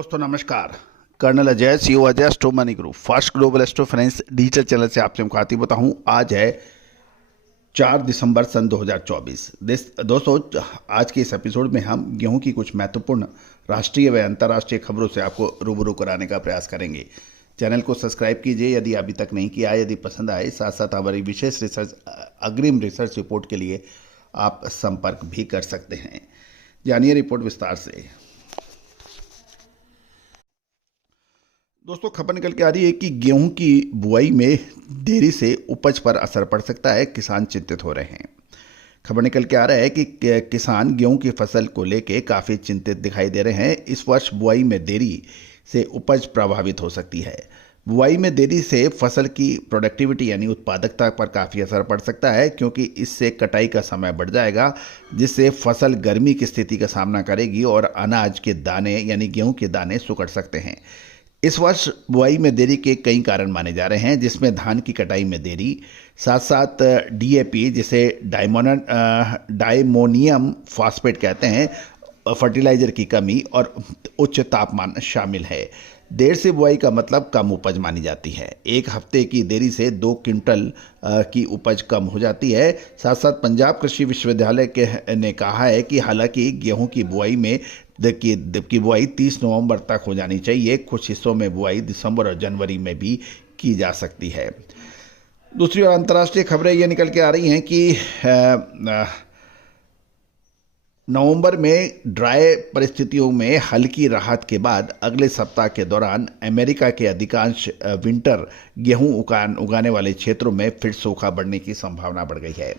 दोस्तों नमस्कार। Colonel Ajay, CEO Ajay astro money group first global astro finance digital channel से आपसे मुखातिब होता हूं। आज है 4 दिसंबर सन 2024। दोस्तों, आज के इस एपिसोड में हम गेहूं की कुछ महत्वपूर्ण राष्ट्रीय व अंतर्राष्ट्रीय खबरों से आपको रूबरू कराने का प्रयास करेंगे। चैनल को सब्सक्राइब कीजिए यदि अभी तक नहीं किया। यदि पसंद आए, साथ साथ हमारी विशेष रिसर्च अग्रिम रिसर्च रिपोर्ट के लिए आप संपर्क भी कर सकते हैं। जानिए रिपोर्ट विस्तार से। दोस्तों, खबर निकल के आ रही है कि गेहूं की बुआई में देरी से उपज पर असर पड़ सकता है, किसान चिंतित हो रहे हैं। खबर निकल के आ रहा है कि किसान गेहूं की फसल को लेकर काफ़ी चिंतित दिखाई दे रहे हैं। इस वर्ष बुआई में देरी से उपज प्रभावित हो सकती है। बुआई में देरी से फसल की प्रोडक्टिविटी यानी उत्पादकता पर काफ़ी असर पड़ सकता है, क्योंकि इससे कटाई का समय बढ़ जाएगा, जिससे फसल गर्मी की स्थिति का सामना करेगी और अनाज के दाने यानी गेहूं के दाने सुकड़ सकते हैं। इस वर्ष बुआई में देरी के कई कारण माने जा रहे हैं, जिसमें धान की कटाई में देरी, साथ साथ डीएपी जिसे डायमोनियम फॉस्फेट कहते हैं, फर्टिलाइजर की कमी और उच्च तापमान शामिल है। देर से बुआई का मतलब कम उपज मानी जाती है। एक हफ्ते की देरी से 2 क्विंटल की उपज कम हो जाती है। साथ साथ पंजाब कृषि विश्वविद्यालय ने कहा है कि हालांकि गेहूं की बुआई में की बुआई 30 नवंबर तक हो जानी चाहिए। कुछ हिस्सों में बुआई दिसंबर और जनवरी में भी की जा सकती है। दूसरी ओर अंतर्राष्ट्रीय खबरें ये निकल के आ रही हैं कि नवंबर में ड्राई परिस्थितियों में हल्की राहत के बाद अगले सप्ताह के दौरान अमेरिका के अधिकांश विंटर गेहूं उगाने वाले क्षेत्रों में फिर सूखा बढ़ने की संभावना बढ़ गई है।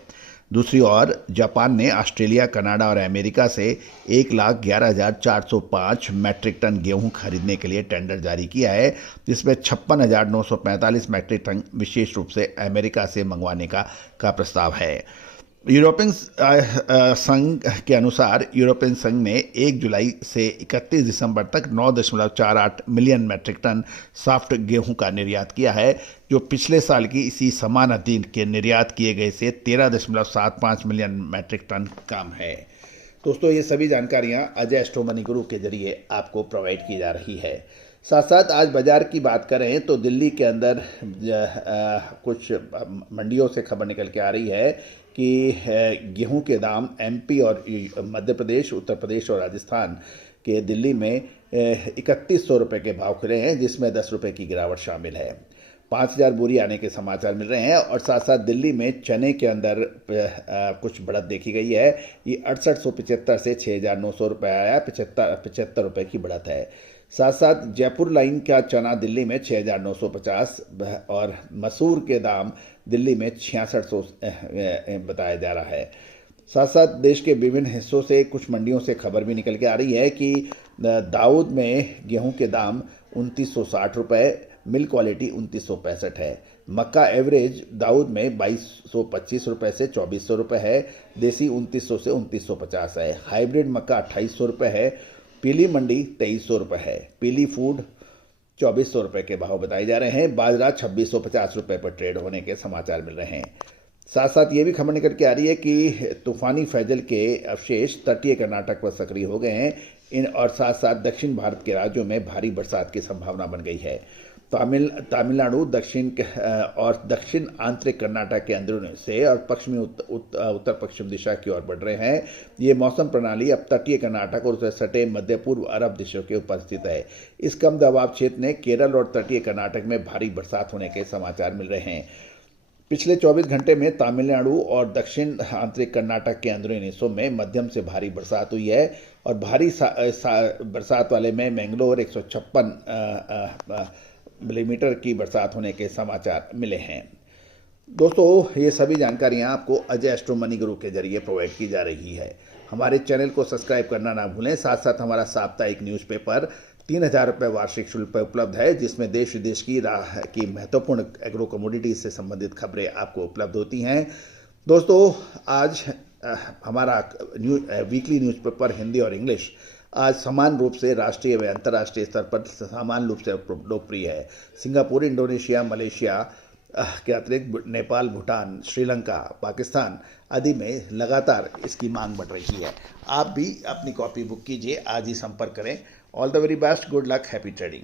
दूसरी ओर जापान ने ऑस्ट्रेलिया, कनाडा और अमेरिका से 1,11,405 मैट्रिक टन गेहूं खरीदने के लिए टेंडर जारी किया है, जिसमें 56,945 मैट्रिक टन विशेष रूप से अमेरिका से मंगवाने का प्रस्ताव है। यूरोपियन संघ के अनुसार यूरोपियन संघ ने 1 जुलाई से 31 दिसंबर तक 9.48 मिलियन मैट्रिक टन सॉफ्ट गेहूं का निर्यात किया है, जो पिछले साल की इसी समान अवधि के निर्यात किए गए से 13.75 मिलियन मैट्रिक टन कम है। दोस्तों, ये सभी जानकारियां अजय एस्ट्रो मनी गुरु के जरिए आपको प्रोवाइड की जा रही है। साथ साथ आज बाजार की बात करें तो दिल्ली के अंदर कुछ मंडियों से खबर निकल के आ रही है कि गेहूं के दाम एमपी और मध्य प्रदेश, उत्तर प्रदेश और राजस्थान के दिल्ली में 3100 रुपये के भाव खुले हैं, जिसमें 10 रुपये की गिरावट शामिल है। 5000 बोरी आने के समाचार मिल रहे हैं। और साथ साथ दिल्ली में चने के अंदर कुछ बढ़त देखी गई है। ये 6875 से 6900 रुपये आया, 75 रुपये की बढ़त है। साथ साथ जयपुर लाइन का चना दिल्ली में 6950 और मसूर के दाम दिल्ली में 6600 बताया जा रहा है। साथ साथ देश के विभिन्न हिस्सों से कुछ मंडियों से खबर भी निकल के आ रही है कि दाऊद में गेहूं के दाम 2960 रुपये, मिल क्वालिटी 2965 है। मक्का एवरेज दाऊद में 2225 रुपये से 2400 रुपये है। देसी 2900 से 2950 है। हाइब्रिड मक्का 2800 रुपये है। पीली मंडी 2300 रुपये है। पीली फूड 2400 रुपये के भाव बताए जा रहे हैं। बाजरा 2650 रुपये पर ट्रेड होने के समाचार मिल रहे हैं। साथ साथ ये भी खबर निकल के आ रही है कि तूफानी फैजल के अवशेष तटीय कर्नाटक पर सक्रिय हो गए हैं। और साथ साथ दक्षिण भारत के राज्यों में भारी बरसात की संभावना बन गई है। तमिलनाडु, दक्षिण आंतरिक कर्नाटक के अंदरूनी से और पश्चिमी उत्तर पश्चिम दिशा की ओर बढ़ रहे हैं। ये मौसम प्रणाली अब तटीय कर्नाटक और उससे सटे मध्य पूर्व अरब देशों के ऊपर स्थित है। इस कम दबाव क्षेत्र ने केरल और तटीय कर्नाटक में भारी बरसात होने के समाचार मिल रहे हैं। पिछले 24 घंटे में तमिलनाडु और दक्षिण आंतरिक कर्नाटक के अंदरूनी हिस्सों में मध्यम से भारी बरसात हुई है। और भारी बरसात वाले में मैंगलोर 156 मिलीमीटर की बरसात होने के समाचार मिले हैं। दोस्तों, ये सभी जानकारियां आपको अजय एस्ट्रो मनी गुरु के जरिए प्रोवाइड की जा रही है। हमारे चैनल को सब्सक्राइब करना ना भूलें। साथ साथ हमारा साप्ताहिक न्यूज़पेपर 3000 रुपये वार्षिक शुल्क पर उपलब्ध है, जिसमें देश विदेश की महत्वपूर्ण एग्रो कमोडिटीज से संबंधित खबरें आपको उपलब्ध होती हैं। दोस्तों, आज हमारा वीकली न्यूज़पेपर हिंदी और इंग्लिश आज समान रूप से राष्ट्रीय व अंतर्राष्ट्रीय स्तर पर समान रूप से लोकप्रिय है। सिंगापुर, इंडोनेशिया, मलेशिया के अतिरिक्त नेपाल, भूटान, श्रीलंका, पाकिस्तान आदि में लगातार इसकी मांग बढ़ रही है। आप भी अपनी कॉपी बुक कीजिए, आज ही संपर्क करें। All the very best, good luck, happy trading.